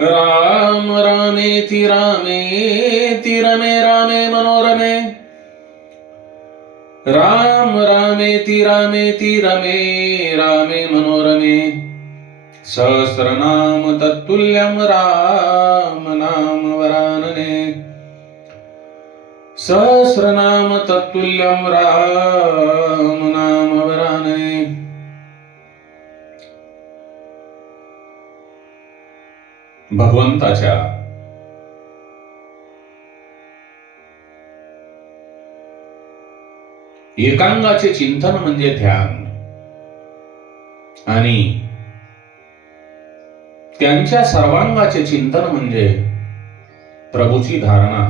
राम रामेति रामेति रमे रामे मनोरमे राम रामेति रामेति रमे रामे मनोरमे सहस्रनाम तत्तुल्यं राम नाम वरानने सहस्रनाम तत्तुल्यं राम नाम वरानने। भगवंताच्या एकांगाचे चिंतन म्हणजे ध्यान आणि त्यांच्या सर्वांगाचे चिंतन म्हणजे प्रभूची धारणा।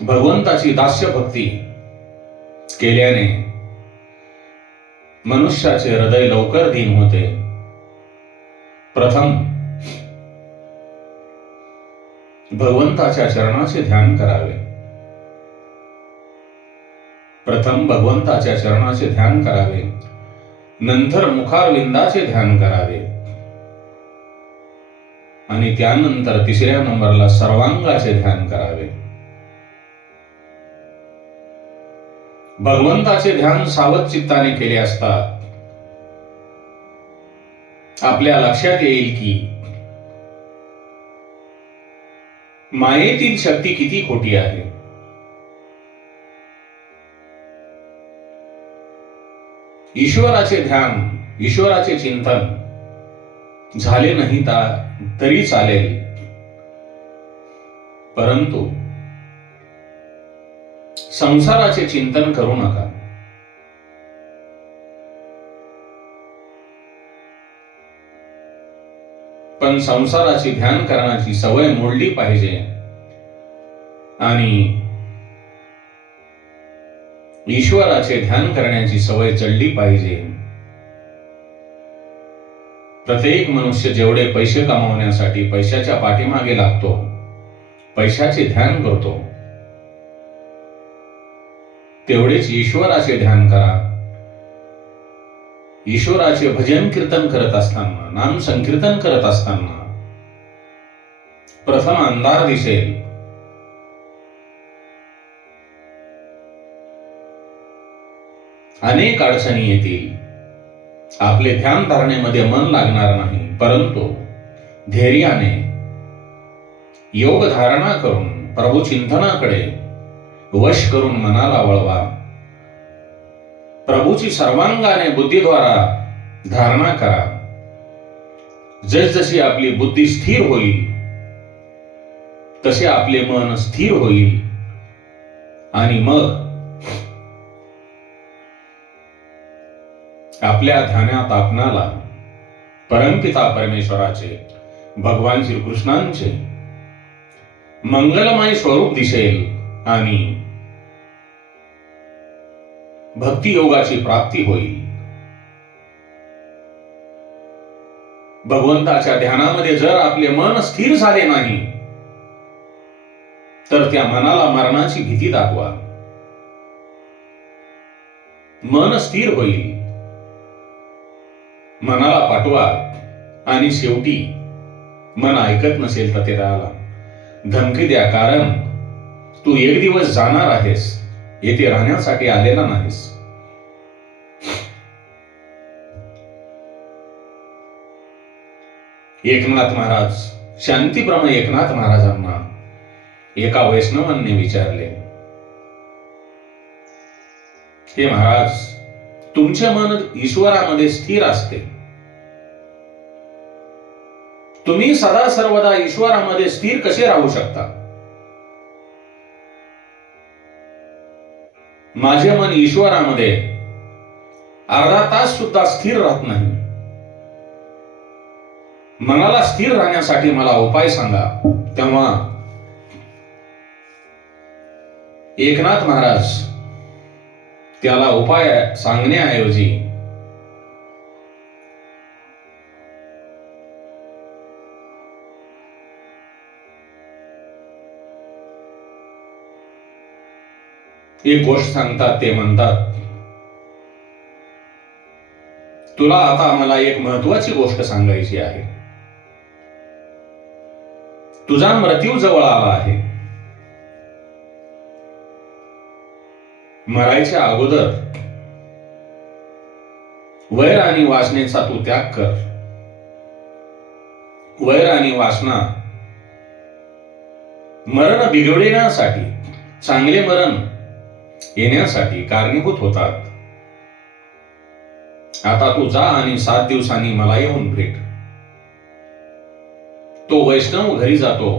भगवंताची दास्य भक्ती केल्याने मनुष्याचे हृदय लवकर दीन होते। प्रथम भगवंताच्या चरणाचे ध्यान करावे। प्रथम भगवंताच्या चरणाचे ध्यान करावे, नंतर मुखारविंदाचे ध्यान करावे आणि त्यानंतर तिसऱ्या नंबरला सर्वांगाचे ध्यान करावे। भगवंताचे ध्यान सावध चित्ताने केले असता आपल्या लक्षात येईल की मायेतील शक्ती किती खोटी आहे। ईश्वराचे ध्यान, ईश्वराचे चिंतन झाले नाही तरी चालेल, परंतु संसाराचे चिंतन करू नका। पण संसाराची ध्यान करण्याची सवय मोडली पाहिजे आणि ईश्वराचे ध्यान करण्याची सवय चढली पाहिजे। प्रत्येक मनुष्य जेवढे पैसे कमावण्यासाठी पैशाच्या पाठीमागे लागतो, पैशाचे ध्यान करतो, तेवढेच ईश्वराचे ध्यान करा। ईश्वराचे भजन कीर्तन करत असताना, नाम संकीर्तन करत असताना प्रथम अंधार दिसेल, अनेक अडचणी येतील, आपले ध्यान धारणेमध्ये मन लागणार नाही, परंतु धैर्याने योग धारणा करून प्रभू चिंतनाकडे वश करून मनाला वळवा। प्रभूची सर्वांगाने बुद्धीद्वारा धारणा करा। जसजशी आपली बुद्धी स्थिर होईल तसे आपले मन स्थिर होईल आणि मग आपल्या ध्यानात आपणाला परमपिता परमेश्वराचे, भगवान श्रीकृष्णांचे मंगलमय स्वरूप दिसेल आणि भक्ती योगाची प्राप्ती होईल। भगवंताच्या ध्यानामध्ये जर आपले मन स्थिर झाले नाही तर त्या मनाला मरणाची भीती दाखवा। मन स्थिर होईल, मनाला पाठवा आणि शेवटी मन ऐकत नसेल तर त्याला धमकी द्या, कारण तू एक दिवस जाणार आहेस, येथे राहण्यासाठी आलेला नाहीस। एकनाथ महाराज, शांतीप्रम एकनाथ महाराजांना एका वैष्णवांनी विचारले, हे महाराज, तुमचे मन ईश्वरामध्ये स्थिर असते, तुम्ही सदा सर्वदा ईश्वरामध्ये स्थिर कसे राहू शकता? माझे मन ईश्वरामध्ये अर्धा तास सुद्धा स्थिर राहत नाही। मनाला स्थिर राहण्यासाठी मला उपाय सांगा। तेव्हा एकनाथ महाराज त्याला उपाय सांगण्याऐवजी एक गोष्ट सांगतात। ते म्हणतात, तुला आता मला एक महत्वाची गोष्ट सांगायची आहे. तुझा मृत्यू जवळ आला आहे. मरायच्या अगोदर वैर आणि वासनेचा तू त्याग कर. वैर आणि वासना मरण बिघडविण्यासाठी, चांगले मरण येण्यासाठी कारणीभूत होतात. आता तू जा आणि 7 दिवसांनी मला येऊन भेट. तो वैष्णव घरी जातो,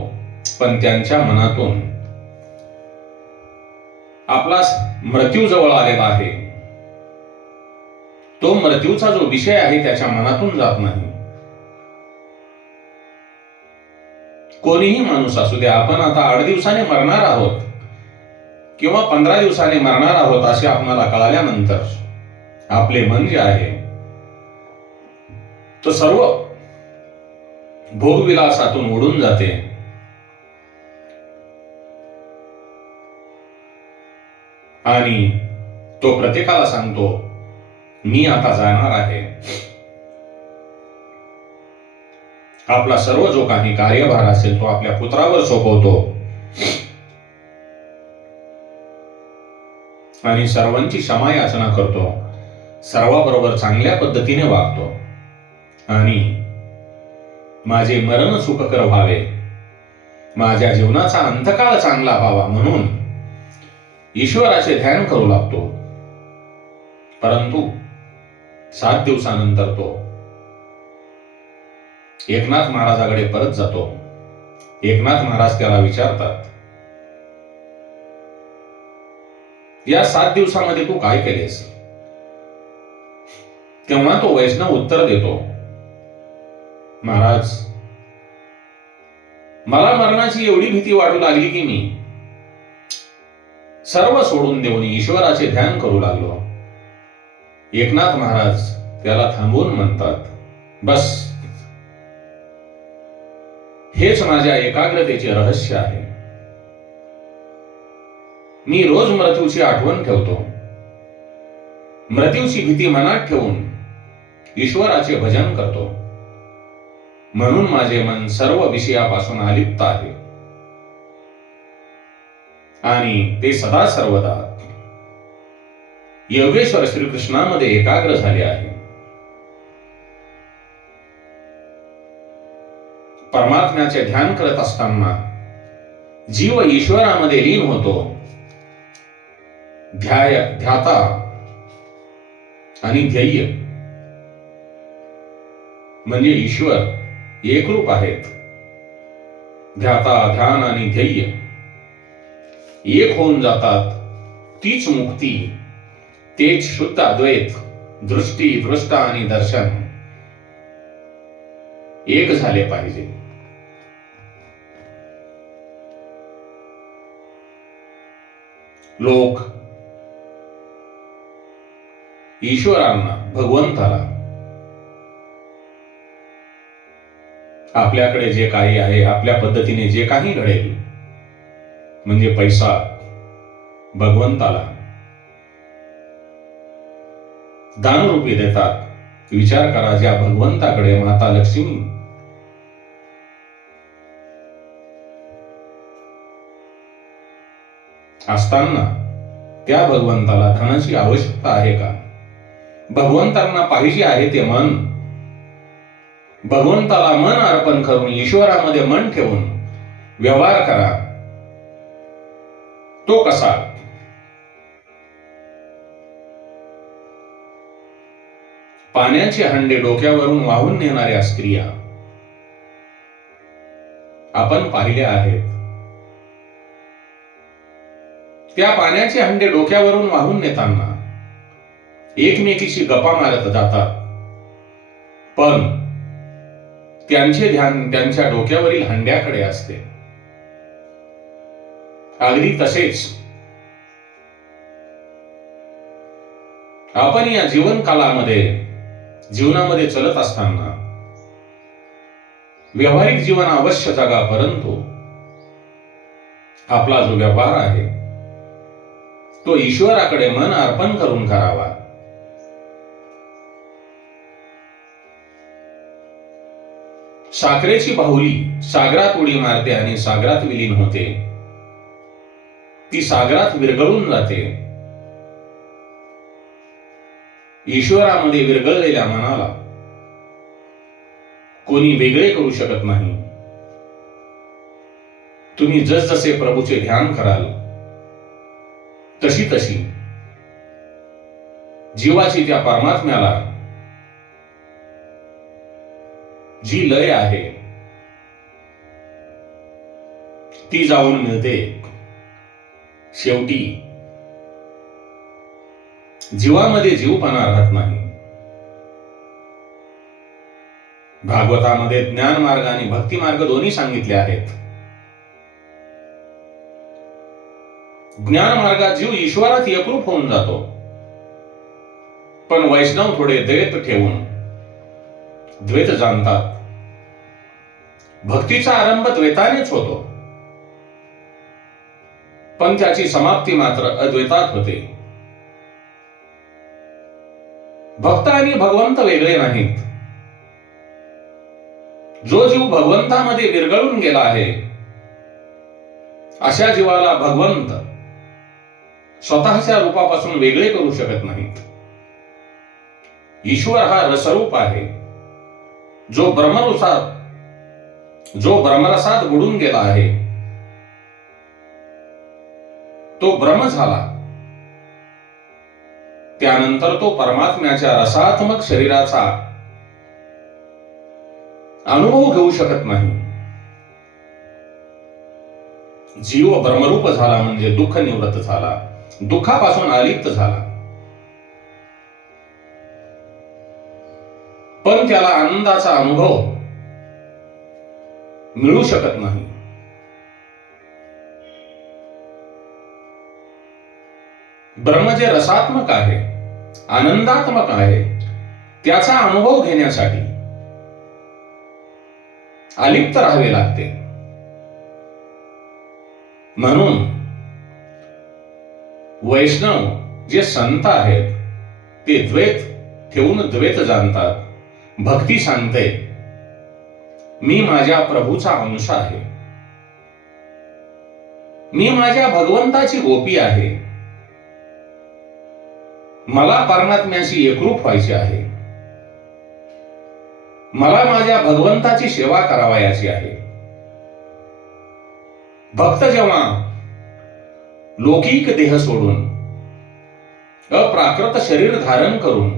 पण त्यांच्या मनातून आपला मृत्यू जवळ आलेला आहे, तो मृत्यूचा जो विषय आहे त्याच्या मनातून जात नाही. कोणीही माणूस असू द्या, आपण आता 8 दिवसाने मरणार आहोत किंवा 15 दिवसाने मरणार आहोत असे आपणाला कळाल्यानंतर आपले मन जे आहे तो सर्व भोगविलासातून उडून जाते. आणि तो प्रत्येकाला सांगतो, मी आता जाणार आहे. आपला सर्व जो काही कार्यभार असेल तो आपल्या पुत्रावर सोपवतो आणि सर्वांची क्षमा याचना करतो. सर्वाबरोबर चांगल्या पद्धतीने वागतो आणि माझे मरण सुखकर व्हावे, माझ्या जीवनाचा अंतकाळ चांगला व्हावा म्हणून ईश्वराचे ध्यान करू लागतो. परंतु 7 दिवसानंतर तो एकनाथ महाराजाकडे परत जातो. एकनाथ महाराज त्याला विचारतात, या 7 दिवसामध्ये तू काय केलेस? तेव्हा तो वैष्णव उत्तर देतो, महाराज, मला मरणाची एवढी भीती वाटू लागली की मी सर्व सोडून देऊन ईश्वराचे ध्यान करू लागलो. एकनाथ महाराज त्याला थांबवून म्हणतात, बस, हेच माझ्या एकाग्रतेचे रहस्य आहे. मी रोज मृत्यूची आठवण ठेवतो. मृत्यूची भीती मनात ठेवून ईश्वराचे भजन करतो. म्हणून माझे मन सर्व विषयापासून अलिप्त आहे आणि ते सदा सर्वदा योगेश्वर श्रीकृष्णामध्ये एकाग्र झाले आहे. परमात्म्याचे ध्यान करत असताना जीव ईश्वरामध्ये लीन होतो. ध्याता आणि ध्येय म्हणजे ईश्वर एकरूप आहेत. ध्याता, ध्यान आणि ध्येय एक होऊन जातात. तीच मुक्ती, तेच शुद्ध अद्वैत, दृष्टी, दृष्ट आणि दर्शन एक झाले पाहिजे. लोक ईश्वरांना, भगवंताला, आपल्याकडे जे काही आहे, आपल्या पद्धतीने जे काही घडेल, म्हणजे पैसा, भगवंताला दानरूपी देतात. विचार करा, ज्या भगवंताकडे माता लक्ष्मी असताना त्या भगवंताला धनाची आवश्यकता आहे का? भगवंतांना पाहिजे आहे ते मन. भगवंताला मन अर्पण करून ईश्वरामध्ये मन ठेवून व्यवहार करा. तो कसा? पाण्याचे हंडे डोक्यावरून वाहून नेणाऱ्या स्त्रिया आपण पाहिल्या आहेत. त्या पाण्याचे हंडे डोक्यावरून वाहून नेताना एकमेकीची गप्पा मारत जातात, पण त्यांचे ध्यान त्यांच्या डोक्यावरील हंड्याकडे असते. अगदी तसेच आपण या जीवनामध्ये चलत असताना व्यावहारिक जीवन अवश्य जगा, परंतु आपला जो व्यवहार आहे तो ईश्वराकडे मन अर्पण करून करावा. साखरेची बाहुली सागरात उडी मारते आणि सागरात विलीन होते. ती सागरात विरघळून जाते. ईश्वरामध्ये विरघळलेल्या मनाला कोणी वेगळे करू शकत नाही. तुम्ही जसजसे प्रभूचे ध्यान कराल तशी तशी जीवाची त्या परमात्म्याला जी लय आहे ती जाऊन मिळते. शेवटी जीवामध्ये जीवपणा राहत नाही. भागवतामध्ये ज्ञान मार्ग आणि भक्ती मार्ग दोन्ही सांगितले आहेत. ज्ञान मार्गात जीव ईश्वरात एकरूप होऊन जातो, पण वैष्णव थोडे द्वैत ठेवून द्वैत जाणतात. भक्तीचा आरंभ द्वैतानेच होतो, पण त्याची समाप्ती मात्र अद्वैतात होते. भक्त आणि भगवंत वेगळे नाहीत. जो जीव भगवंतामध्ये विरघळून गेला आहे अशा जीवाला भगवंत स्वतःच्या रूपापासून वेगळे करू शकत नाहीत. ईश्वर हा रसरूप आहे. जो ब्रह्मरसात बुडून गेला आहे तो ब्रह्म झाला. त्यानंतर तो परमात्म्याच्या रसात्मक शरीराचा अनुभव घेऊ शकत नाही. जीव ब्रह्मरूप झाला म्हणजे दुःख निवृत्त झाला, दुःखापासून अलिप्त झाला. पण त्याला आनंदाचा अनुभव मिळू शकत नाही. ब्रह्म जे रसात्मक आहे, आनंदात्मक आहे, त्याचा अनुभव घेण्यासाठी अलिप्त राहावे लागते. म्हणून वैष्णव जे संत आहेत ते द्वैत ठेवून द्वैत जाणतात. भक्ती सांगते मी माझ्या प्रभूचा अंश आहे, मी माझ्या भगवंताची गोपी आहे, मला परमात्म्याशी एकरूप व्हायचे आहे, मला माझ्या भगवंताची सेवा करावयाची आहे. भक्त जेव्हा लौकिक देह सोडून अप्राकृत शरीर धारण करून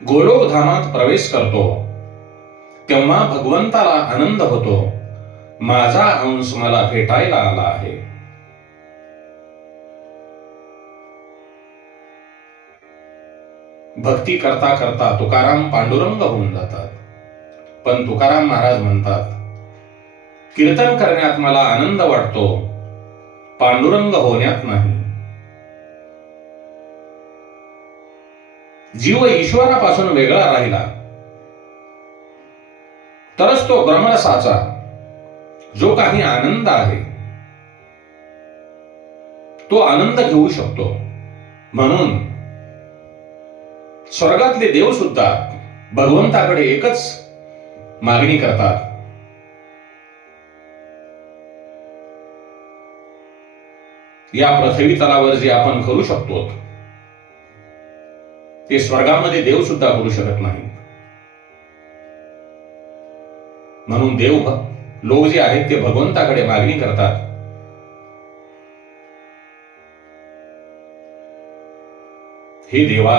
गोलोक धामात प्रवेश करतो तेव्हा भगवंताला आनंद होतो. माझा अंश मला भेटायला आला आहे. भक्ती करता करता तुकाराम पांडुरंग होऊन जातात. पण तुकाराम महाराज म्हणतात, कीर्तन करण्यात मला आनंद वाटतो, पांडुरंग होण्यात नाही. जीव ईश्वरापासून वेगळा राहिला तरच तो ब्रह्मरसाचा जो काही आनंद आहे तो आनंद घेऊ शकतो. म्हणून स्वर्गातले देव सुद्धा भगवंताकडे एकच मागणी करतात, या पृथ्वी तलावर जे आपण करू शकतो ते स्वर्गामध्ये देव सुद्धा करू शकत नाही. म्हणून देव लोक जे आहेत ते भगवंताकडे मागणी करतात, हे देवा,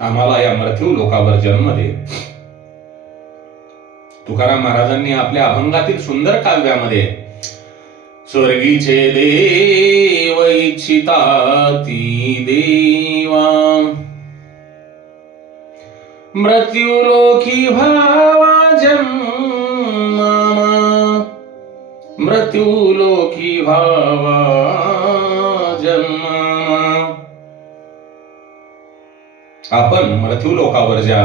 आम्हाला या मृत्यू लोकावर जन्म दे. तुकाराम महाराजांनी आपल्या अभंगातील सुंदर काव्यामध्ये स्वर्गीचे देव इच्छिताती देवा, मृत्युलोकी भावा जन्मा, मृत्युलोकी भावा जन्मा. आपण मृत्युलोकावर ज्या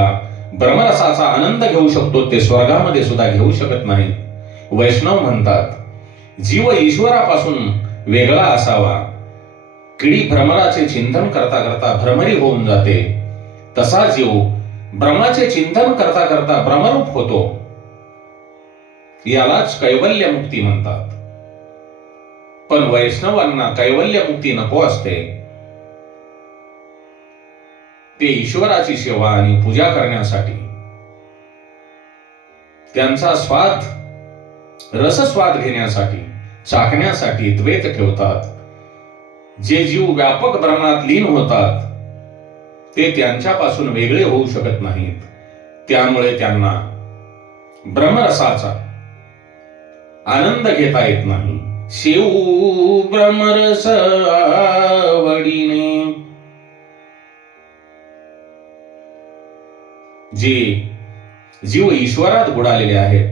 ब्रह्मरसाचा आनंद घेऊ शकतो ते स्वर्गामध्ये सुद्धा घेऊ शकत नाही. वैष्णव म्हणतात, जीव ईश्वरापासून वेगळा असावा. किडी भ्रमराचे चिंतन करता करता भ्रमरी होऊन जाते, तसा जीव ब्रह्माचे चिंतन करता करता ब्रह्मरूप होतो. यालाच कैवल्य मुक्ती म्हणतात. पण वैष्णवांना कैवल्य मुक्ती नको असते. ते ईश्वराची सेवा आणि पूजा करण्यासाठी त्यांचा रसस्वाद घेण्यासाठी, चाखण्यासाठी द्वैत ठेवतात. जे जीव व्यापक ब्रह्मात लीन होतात ते त्यांच्यापासून वेगळे होऊ शकत नाहीत. त्यामुळे त्यांना ब्रह्मरसाचा आनंद घेता येत नाही. शिव ब्रह्मरस आवडीने. जे जीव ईश्वरात बुडालेले आहेत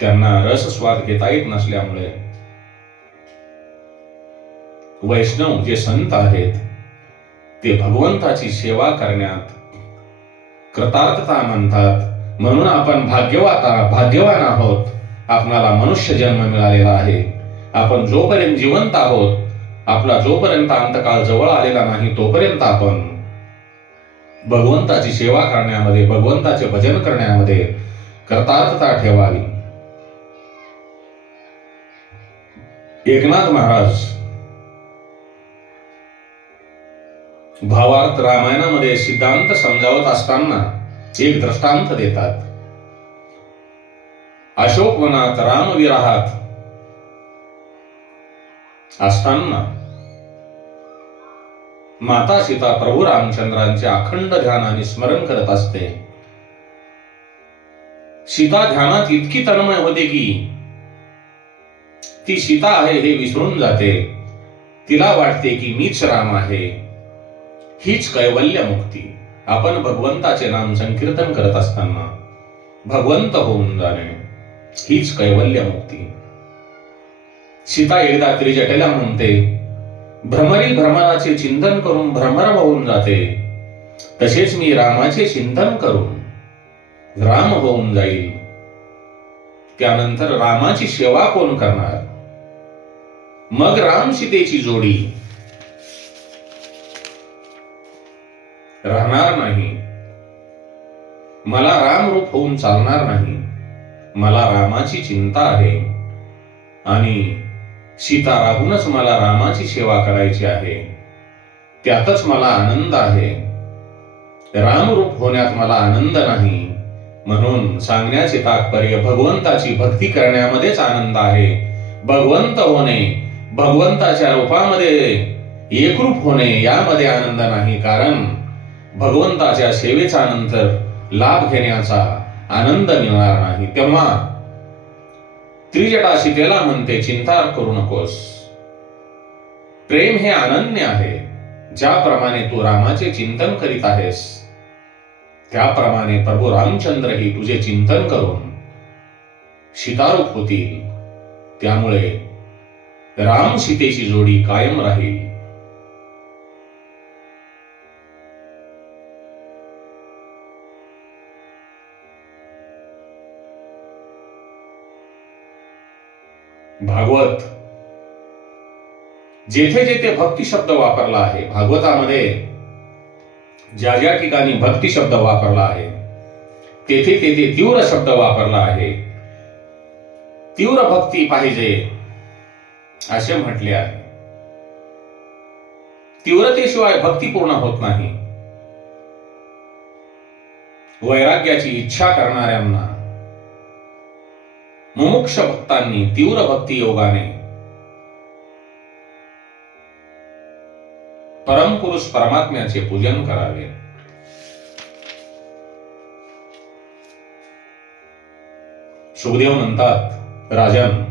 त्यांना रसस्वाद घेता येत नसल्यामुळे वैष्णव जे संत आहेत ते भगवंताची सेवा करण्यात कृतार्थता म्हणतात. म्हणून आपण भाग्यवान आहोत. आपणाला मनुष्य जन्म मिळालेला आहे. आपण जोपर्यंत जिवंत आहोत, आपला जोपर्यंत अंतकाळ जवळ आलेला नाही तोपर्यंत आपण भगवंताची सेवा करण्यामध्ये, भगवंताचे भजन करण्यामध्ये कृतार्थता ठेवावी. एकनाथ महाराज भावार्थ रामायणामध्ये सिद्धांत समजावत असताना एक दृष्टांत देतात. अशोकवनात रामविराहात असताना माता सीता प्रभू रामचंद्रांचे अखंड ध्यान आणि स्मरण करत असते. सीता ध्यानात इतकी तन्मय होते की ती सीता आहे हे विसरून जाते. तिला वाटते की मीच राम आहे. हीच कैवल्य मुक्ती. आपण भगवंताचे नाम संकीर्तन करत असताना भगवंत होऊन जाणे हीच कैवल्य मुक्ती. सीता एकदा त्रिजटेला म्हणते, भ्रमरी भ्रमराचे चिंतन करून भ्रमर होऊन जाते, तसेच मी रामाचे चिंतन करून राम होऊन जाईल. त्यानंतर रामाची सेवा कोण करणार? मग राम सीतेची जोडी राहणार नाही. मला रामरूप होऊन चालणार नाही. मला रामाची चिंता आहे आणि सीता राहूनच मला रामाची सेवा करायची आहे. त्यातच मला आनंद आहे. रामरूप होण्यात मला आनंद नाही. म्हणून सांगण्याचे तात्पर्य भगवंताची भक्ती करण्यामध्येच आनंद आहे. भगवंत होणे, भगवंताच्या रूपामध्ये एकरूप होणे यामध्ये आनंद नाही. कारण भगवंताच्या सेवेचा नंतर लाभ घेण्याचा आनंद मिळणार नाही. तेव्हा त्रिजटा सीतेला म्हणते, चिंता करू नकोस. प्रेम हे अनन्य आहे. ज्याप्रमाणे तू रामाचे चिंतन करीत आहेस त्याप्रमाणे प्रभू रामचंद्र ही तुझे चिंतन करून सीतारूप होतील. त्यामुळे राम सीतेची जोडी कायम राहील. भागवत जेथे जेथे भक्ती शब्द वापरला आहे, भागवतामध्ये ज्या ज्या ठिकाणी भक्ती शब्द वापरला आहे तेथे तेथे तीव्र शब्द वापरला आहे. तीव्र भक्ती पाहिजे असे म्हटले आहे. तीव्रतेशिवाय भक्ती पूर्ण होत नाही. वैराग्याची इच्छा करणाऱ्यांना, मुमुक्ष भक्तांनी तीव्र भक्ती योगाने परमपुरुष परमात्म्याचे पूजन करावे. सुखदेव म्हणतात, राजन,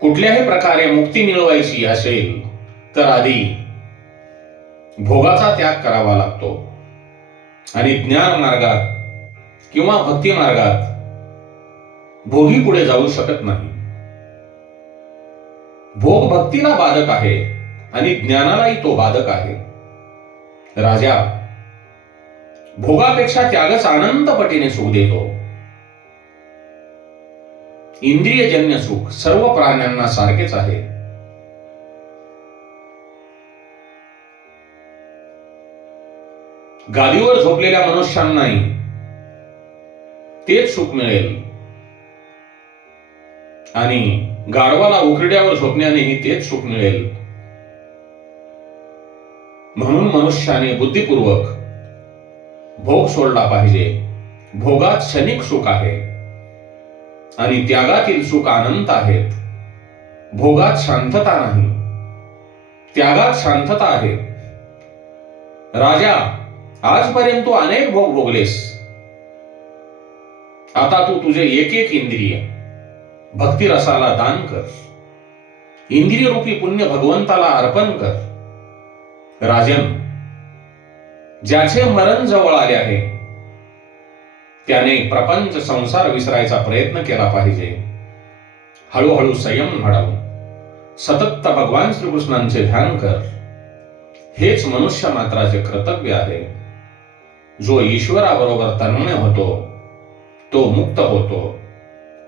कुठल्याही प्रकारे मुक्ती मिळवायची असेल तर आधी भोगाचा त्याग करावा लागतो आणि ज्ञान मार्गात किंवा भक्ती मार्गात भोगी पुढे जाऊ शकत नाही. भोग भक्तीला बाधक आहे आणि ज्ञानालाही तो बाधक आहे. राजा, भोगापेक्षा त्यागच अनंत पटीने सुख देतो. इंद्रियजन्य सुख सर्व प्राण्यांना सारखेच आहे. गादीवर झोपलेल्या मनुष्यांनाही तेच सुख मिळेल आणि गाढवाला उकिरड्यावर झोपण्यानेही तेच सुख मिळेल. म्हणून मनुष्याने बुद्धिपूर्वक भोग सोडला पाहिजे. भोगात क्षणिक सुख आहे आणि त्यागातील सुख अनंत आहेत. भोगात शांतता नाही, त्यागात शांतता आहे. राजा, आजपर्यंत तू अनेक भोग भोगलेस. आता तू तुझे एक एक इंद्रिय भक्तिरसाला दान कर. इंद्रिय रूपी पुण्य भगवंताला अर्पण कर. राजन, ज्याचे मरण जवळ आले आहे त्याने प्रपंच संसार विसरायचा प्रयत्न केला पाहिजे. हळूहळू संयम वाढव. सतत भगवान श्रीकृष्णांचे ध्यान कर. हेच मनुष्य मात्राचे कर्तव्य आहे. जो ईश्वराबरोबर तन्मय होतो तो मुक्त होतो.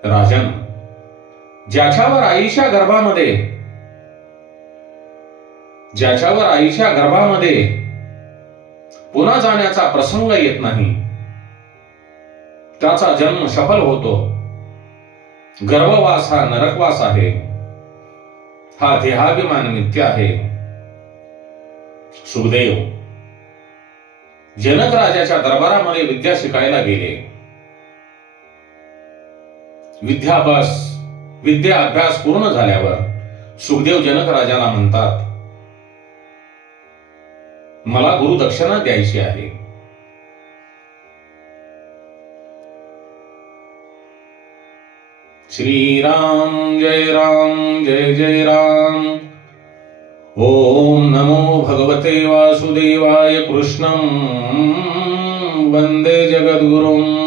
राजन, ज्याच्यावर आईच्या गर्भामध्ये पुन्हा जाण्याचा प्रसंग येत नाही त्याचा जन्म सफल होतो. गर्भवास हा नरकवास आहे. हा देहाभिमान मिथ्या आहे. सुखदेव जनक राजाच्या दरबारामध्ये विद्या शिकायला गेले. विद्या अभ्यास पूर्ण झाल्यावर सुखदेव जनक राजाला म्हणतात, मला गुरुदक्षिणा द्यायची आहे. श्रीराम जय जय राम. ओम नमो भगवते वासुदेवाय. कृष्णं वंदे जगद्गुरुम्.